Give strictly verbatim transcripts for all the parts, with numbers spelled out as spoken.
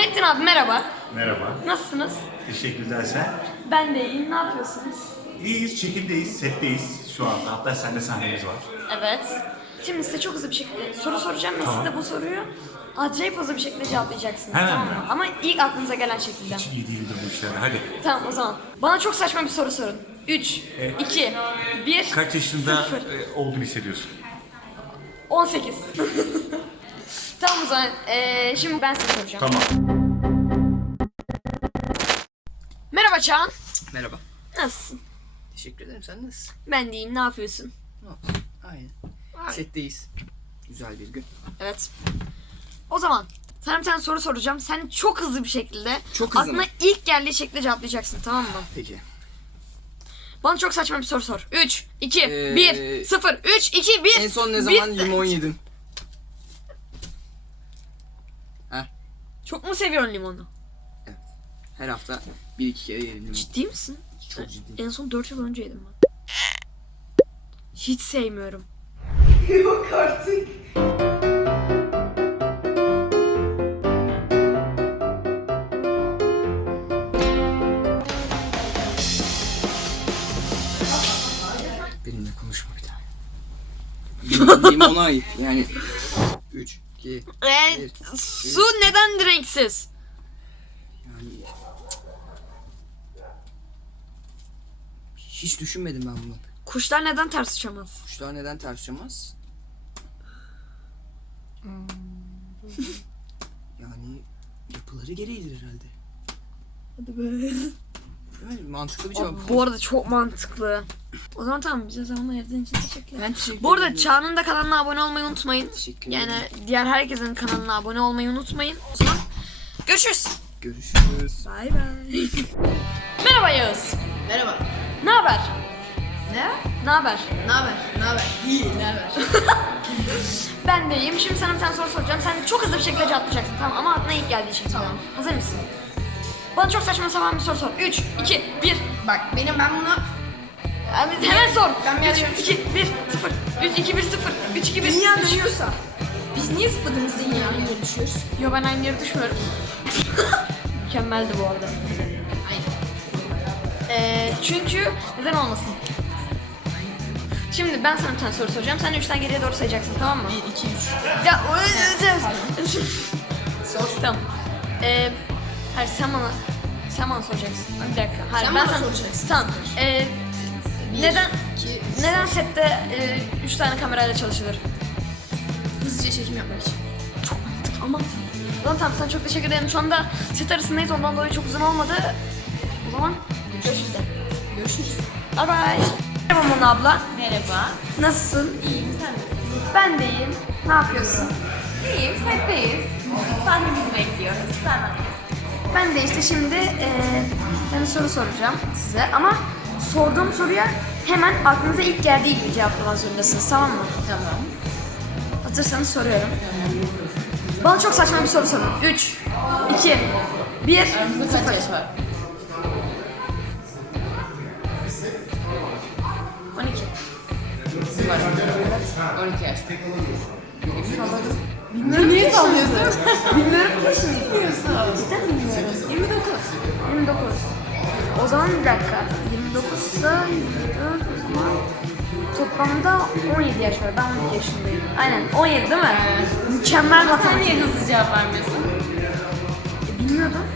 Nurettin abi merhaba. Merhaba. Nasılsınız? Teşekkürler sen. Ben de iyiyim. Ne yapıyorsunuz? İyiyiz, çekimdeyiz, setteyiz şu anda. Hatta sende sahnemiz var. Evet. Şimdi size çok hızlı bir şekilde soru soracağım ve siz de bu soruyu acayip hızlı bir şekilde cevaplayacaksınız. Hemen tamam mi? mı? Ama ilk aklınıza gelen şekilde. Hiç iyi değildi bu işler. Hadi. Tamam o zaman. Bana çok saçma bir soru sorun. üç, Evet. iki, bir, Kaç yaşında sıfır. e, olduğunu hissediyorsun? on sekiz. Tamam o zaman. Ee, şimdi ben size soracağım. Tamam. Merhaba Çağan. Merhaba. Nasılsın? Teşekkür ederim. Sen nasılsın? Ben de iyiyim. Ne yapıyorsun? Ne olsun? Aynen. Setteyiz. Güzel bir gün. Evet. O zaman sana bir tane soru soracağım. Sen çok hızlı bir şekilde Çok hızlı aklına mı? ilk geldiği şekilde cevaplayacaksın, tamam mı? Peki. Bana çok saçma bir soru sor. üç, iki, Ee, bir, sıfır. üç, iki, bir. En son ne zaman bir- limon yedin? Çok mu seviyorsun limonu? Her hafta bir iki kere yerim limon. Ciddi misin? Çok ciddi. En son dört yıl önce yedim ben. Hiç sevmiyorum. Yok artık. Benimle konuşma bir tane. Lim- Limona ait yani. Üç, iki, Ee, Evet. su neden renksiz? yani... Hiç düşünmedim ben bunu. Kuşlar neden ters uçamaz? Kuşlar neden ters uçamaz? Yani yapıları gereğidir herhalde. Hadi be. Değil mi? Mantıklı bir cevap. Bu arada çok mantıklı. O zaman tamam, bize zaman ayırdığın için teşekkürler. Ben teşekkür Bu arada ederim. Çağ'ın da kanalına abone olmayı unutmayın. Teşekkür Yani ederim. diğer herkesin kanalına abone olmayı unutmayın. O zaman görüşürüz. Görüşürüz. Bay bay. Merhaba Yağız. Merhaba. Ne haber? Ne? Ne haber? Ne haber? Ne haber? İyi, ne haber? Ben de iyiyim. Şimdi sana bir tane soru soracağım. Sen çok hızlı bir şekilde cevaplayacaksın, tamam, ama aklına ilk geldiği şey. Tamam. Hazır mısın? Bana çok saçma sapan bir soru sor. üç, iki, bir. Bak benim ben bunu Abi hemen sor. Ben bir üç, açıyorum. iki, bir, sıfır. üç, iki, bir, sıfır. üç, iki, bir. dünya dönüyorsa biz niye zıpladığımızda dünyaya göre düşüyoruz? Yo, ben aynı yere düşmüyorum. Mükemmeldi bu arada. Aynen. Ee, çünkü neden olmasın? Şimdi ben sana bir tane soru soracağım. Sen de üçten geriye doğru sayacaksın, tamam mı? bir, iki, üç. Ya öyle Sor. Tamam. Ee, hayır sen bana sen bana soracaksın. Bir dakika. Hayır, Sen ben bana sana- soracaksın. Tamam. Ee, Bir, neden iki, neden sette e, üç tane kamerayla çalışılır? hızlıca çekim yapmak için. Çok mantıklı ama. Ulan tamam, sen çok teşekkür ederim. Şu anda set arasındayız, ondan dolayı çok uzun olmadı. O zaman görüşürüz. Görüşürüz. Bye bye. Merhaba Mona abla. Merhaba. Nasılsın? İyiyim, sen nasılsın? Ben de iyiyim. Ne yapıyorsun? İyiyim, setteyiz. Sahnemizi bekliyoruz. Sen nasılsın? Ben de işte şimdi eee bir soru soracağım size, ama sorduğum soruya hemen aklınıza ilk geldiği gibi cevaplamak zorundasınız, tamam mı? Tamam. Hazırsanız soruyorum. Bana çok saçma bir soru sorun. üç, iki, bir, Aramızda kaç yaş var? on iki. Bizim aramızda. on iki yaş. Bilmiyorum, niye sallıyorsun? Bilmiyorum ki şimdi. Bilmiyorsun. Cidden bilmiyorum. yirmi dokuz. yirmi dokuz. O zaman bir dakika. yirmi dokuzsa yirmi dört, o zaman toplamda on yedi yaş var. Ben on iki yaşındayım. Aynen on yedi değil mi? Mükemmel Sen matematik. niye hızlı cevap vermiyorsun? E, bilmiyordum.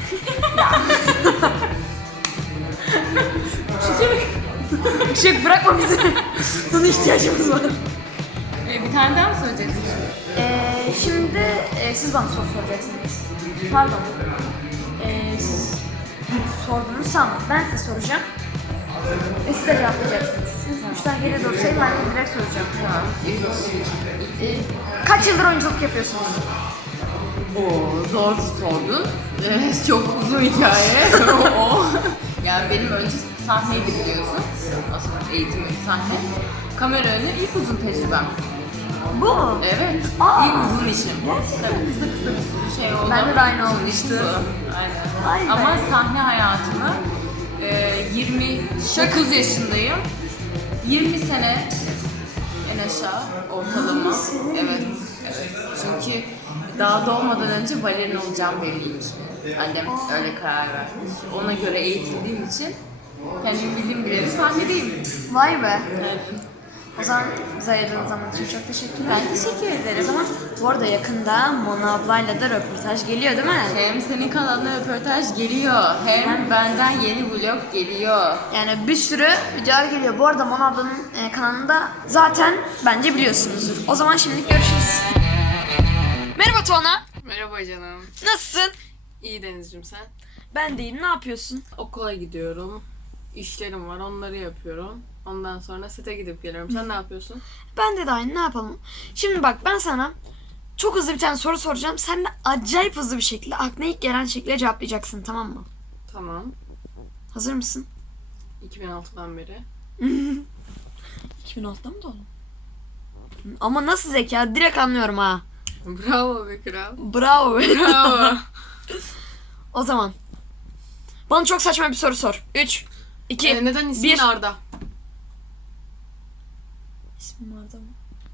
Şık bırakma bizi. Sana ihtiyacımız var. Ee, bir tane daha mı söyleyeceksin? Ee, şimdi e, siz bana soru soracaksınız. Pardon. Ee, siz sordunuz, tamam. Ben size soracağım. Ve siz de cevaplayacaksınız. Siz üçten geriye doğru sayın, ben de direkt soracağım. Tamam. Ee, kaç yıldır oyunculuk yapıyorsunuz? Oo, zor sordun. Ee, çok uzun hikaye. o. Yani benim önce sahneydi biliyorsun. Aslında eğitim sahne. Kamera önü ilk uzun tecrübem. Bu mu? Evet. Aa. İlk uzun işim. Tabii kısa kısa bir sürü şey oldu. Bende de aynı Uzun olmuştu. işim bu. Aynen. Aynen. Ama sahne hayatımı e, yirmi dokuz yaşındayım. yirmi sene en aşağı ortalama. Evet. Evet. Çünkü daha doğmadan önce balerin olacağım belliymiş. Annem öyle karar vermiş. Ona göre eğitildiğim için kendim bildiğim bileli sahnedeyim. Vay be. O zaman bize ayırdığınız zaman için çok teşekkürler. Ben teşekkür ederim. O zaman bu arada yakında Mona ablayla da röportaj geliyor değil mi? Hem senin kanalına röportaj geliyor, hem benden yeni vlog geliyor. Yani bir sürü videolar geliyor. Bu arada Mona ablanın e, kanalında zaten bence biliyorsunuzdur. O zaman şimdilik görüşürüz. Merhaba Tuana. Merhaba canım. Nasılsın? İyi Denizciğim sen? Ben deyim. Ne yapıyorsun? Okula gidiyorum. İşlerim var onları yapıyorum. Ondan sonra sete gidip geliyorum. Sen ne yapıyorsun? Ben de de aynı. Ne yapalım? Şimdi bak ben sana çok hızlı bir tane soru soracağım. Sen de acayip hızlı bir şekilde aklına ilk gelen şekilde cevaplayacaksın, tamam mı? Tamam. Hazır mısın? iki bin altıdan beri. iki bin altıda mı doğdun? Ama nasıl zeka? Direkt anlıyorum ha. Bravo be kral. Bravo be. Bravo. O zaman bana çok saçma bir soru sor. üç, iki, Ee, neden ismin bir. Arda? İsmim Arda mı?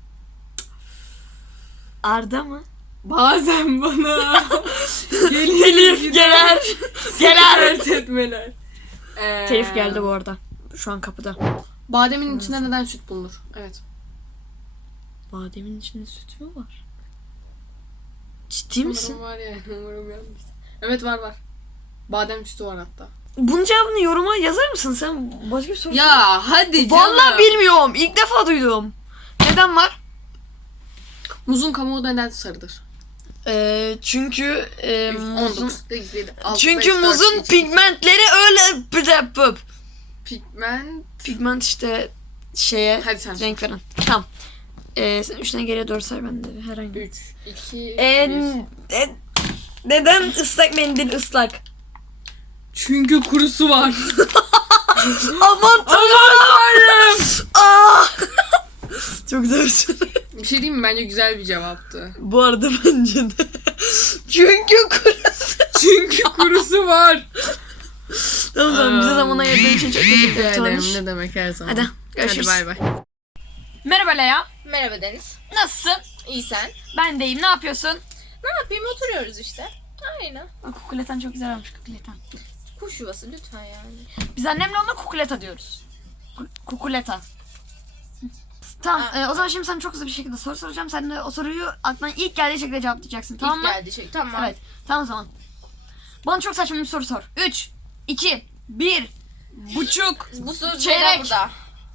Arda mı? Bazen bana gelir Telif gelir. Gelir. Gelir etmeler. Ee, Telif geldi bu arada. Şu an kapıda. Bademin içinde neden süt bulunur? Evet. Bademin içinde süt mü var? Ciddi misin? Umarım var yani. Umarım yanlış. Evet var var. Badem sütü var hatta. Bunun cevabını yoruma yazar mısın sen? Başka bir soru. Ya hadi canım. Vallahi bilmiyorum. İlk defa duydum. Neden var? Muzun kamuğu neden sarıdır? Ee, çünkü e, on muzun dokuz, sekiz, yedi, altı, çünkü beş, dört, muzun iki, pigmentleri öyle pıp pıp. Pigment. Pigment işte şeye Hadi sen renk veren. Tamam. Ee, sen üçten geriye doğru say ben de herhangi. üç, iki, Ee, bir. e, neden ıslak mendil ıslak? Çünkü kurusu var. Aman tanrım. Aa! Çok güzel. Bir şey diyeyim mi? Bence güzel bir cevaptı. Bu arada bence de. Çünkü kurusu. Çünkü kurusu var. Tamam tamam bize zaman ayırdığın için çok teşekkür ederim. Tanış. Ne demek her zaman. Hadi görüşürüz. Hadi bay bay. Merhaba Leya. Merhaba Deniz. Nasılsın? İyi sen? Ben deyim. Ne yapıyorsun? Ne yapayım oturuyoruz işte. Aynen. Aa, kukuleten çok güzel olmuş kukuleten. Kuş yuvası lütfen yani. Biz annemle ona kukuleta diyoruz. Ku- Kukuleta. Tamam e, o zaman şimdi sana çok hızlı bir şekilde soru soracağım. Sen de o soruyu aklına ilk geldiği şekilde cevaplayacaksın, tamam İlk mı? geldi şey. Tamam. Evet tamam o zaman. Bana çok saçma bir soru sor. üç, iki, bir, buçuk. Bu su Çeyrek. neden burada?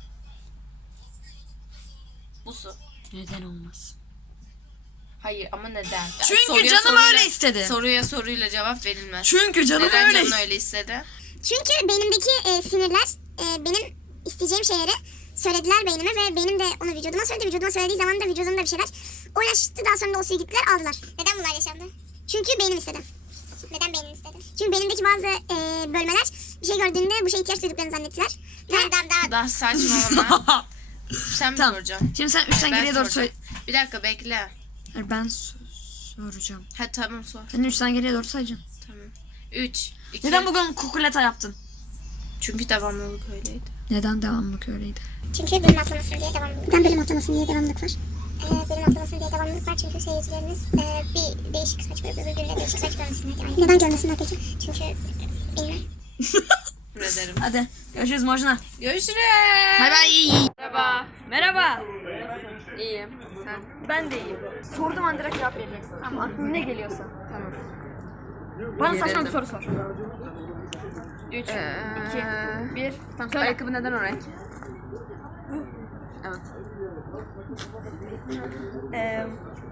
Bu su. Neden olmaz? Hayır ama neden? Çünkü Soruya canım soruyla- öyle istedi. Soruya soruyla cevap verilmez. Çünkü canım Neden öyle canın istedi. öyle istedi? Çünkü beynimdeki e, sinirler e, benim isteyeceğim şeyleri söylediler beynime ve benim de onu vücuduma söyledi. Vücuduma söylediği zaman da vücudumda bir şeyler oynaştı. Daha sonra da o suyu gittiler aldılar. Neden bunlar yaşandı? Çünkü beynim istedi. Neden beynim istedi? Çünkü beynimdeki bazı e, bölmeler bir şey gördüğünde bu şeye ihtiyaç duyduklarını zannettiler. Ve daha, daha, Daha saçmalama. Sen mi Tamam. soracaksın? Şimdi sen üçten Ben geriye doğru söyle. soracağım. Bir dakika bekle. Hayır, ben so- soracağım. Ha tamam sor. Sen üçten geriye doğru sayacaksın. Tamam. üç, iki. Neden bugün kukuleta yaptın? Çünkü devamlılık öyleydi. Neden devamlılık öyleydi? çünkü bölüm atlamasın diye devamlılık. Neden bölüm atlamasın diye devamlılık var? E, bölüm atlamasın diye devamlılık var çünkü seyircilerimiz e, bir değişik saç görüp öbür günde değişik saç görmesinler. Yani. Neden görmesinler peki? Çünkü bilmem. Teşekkür ederim. Hadi görüşürüz Mojna. Görüşürüz. Bay bay. Merhaba. Merhaba. İyiyim. Sen? Ben de iyiyim. Sordum an direkt cevap vereceksin. Tamam. Aklına ne geliyorsa. Tamam. Bana saçma bir Verirdim. soru sor. üç, iki, bir. Tamam söyle. Ayakkabı neden o renk? Evet. Ee,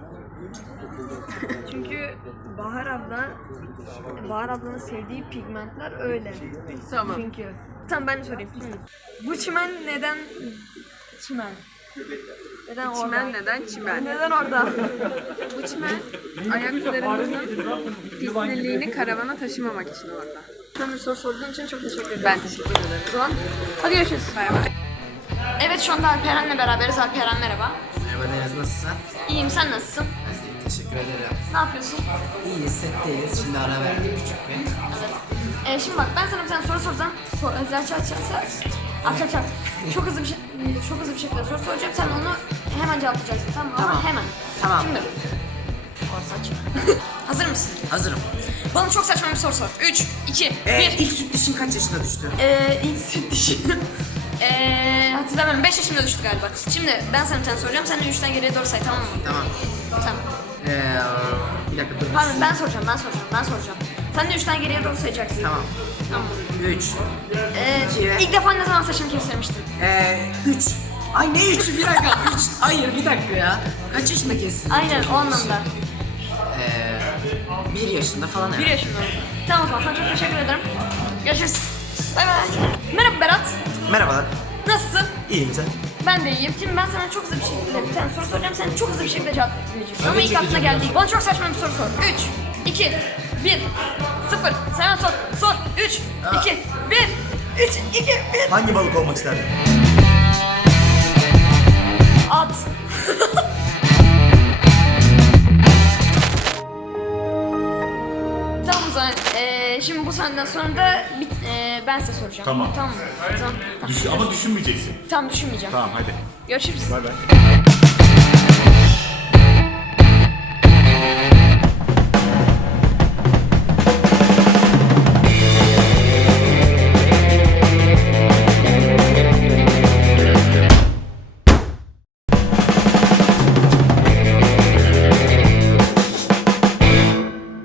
çünkü Bahar abla Bahar ablanın sevdiği pigmentler öyle. Tamam. Çünkü. Tamam ben de sorayım. Bu çimen neden çimen? Neden orada? Çimen neden çimen? Neden orada? Bu çimen ayaklarımızın pisliğini karavana taşımamak için orada. Sen bir soru sorduğun için çok teşekkür ederim. Ben teşekkür ederim. O zaman hadi görüşürüz. Bay bay. Evet şu anda Alperen'le beraberiz. Alperen merhaba. Merhaba Deniz, nasılsın? İyiyim, sen nasılsın? Ben de teşekkür ederim. Ne yapıyorsun? İyiyiz, setteyiz. Şimdi ara verdik küçük bir. Evet. Ee, şimdi bak ben sana bir tane soru soracağım. Sor, aç aç aç aç. Aç aç aç. Çok hızlı bir şey, çok hızlı bir şekilde soru soracağım. Sen onu hemen cevaplayacaksın, tamam mı? Ama Tamam. hemen. Tamam. Şimdi saç. Hazır mısın? Hazırım. Bana çok saçma bir soru sor. üç, iki, Ee, bir. ilk süt dişin kaç yaşında düştü? Eee ilk süt dişi. Eee hatırlamıyorum. beş yaşımda düştü galiba. Şimdi ben sana bir tane soracağım. Sen de üçten geriye doğru say, tamam mı? Tamam. Tamam. Ee, bir dakika dur. Pardon, ben soracağım, ben soracağım, ben soracağım. Sen de üçten geriye doğru sayacaksın. Tamam. Tamam. Üç. Eee İki. ilk defa ne zaman saçını kestirmiştin? Ee, üç. Ay ne üçü? Bir dakika. Üç. Hayır bir dakika ya. Kaç yaşında kestin? Aynen, o anlamda. Ee, bir yaşında falan Bir herhalde. yaşında. Tamam o zaman, sana çok teşekkür ederim. Görüşürüz. Bay bay. Merhaba Berat. Merhabalar. Nasılsın? İyiyim sen? Ben de iyiyim. Şimdi ben sana çok hızlı bir şekilde bir tane soru soracağım. Sen çok hızlı bir şekilde cevap vereceksin. Ama ilk aklına geldi. Bana çok saçma bir soru sor. üç, iki, bir, sıfır. Sen sor. Sor. üç, iki, bir, üç, iki, bir. Hangi balık olmak isterdin? At. Tamam o zaman. Ee, şimdi bu senden sonra da bit, ee, ben size soracağım. Tamam. Tamam mı? Tamam. Düş ama düşünmeyeceksin. Tamam, düşünmeyeceğim. Tamam hadi. Görüşürüz. Bay bay.